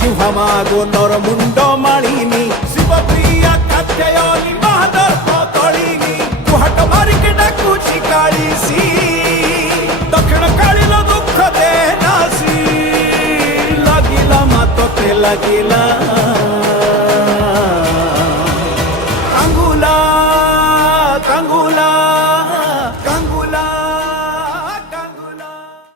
जिह्वामागो नर मुंड मालिनी शिवप्रिया कात्यायनी महादर पतलिनी कुहाट मारिके डाकुची काळीसी दक्षिण काळीलो दुःख दे नासी लागिला मातोते लागिला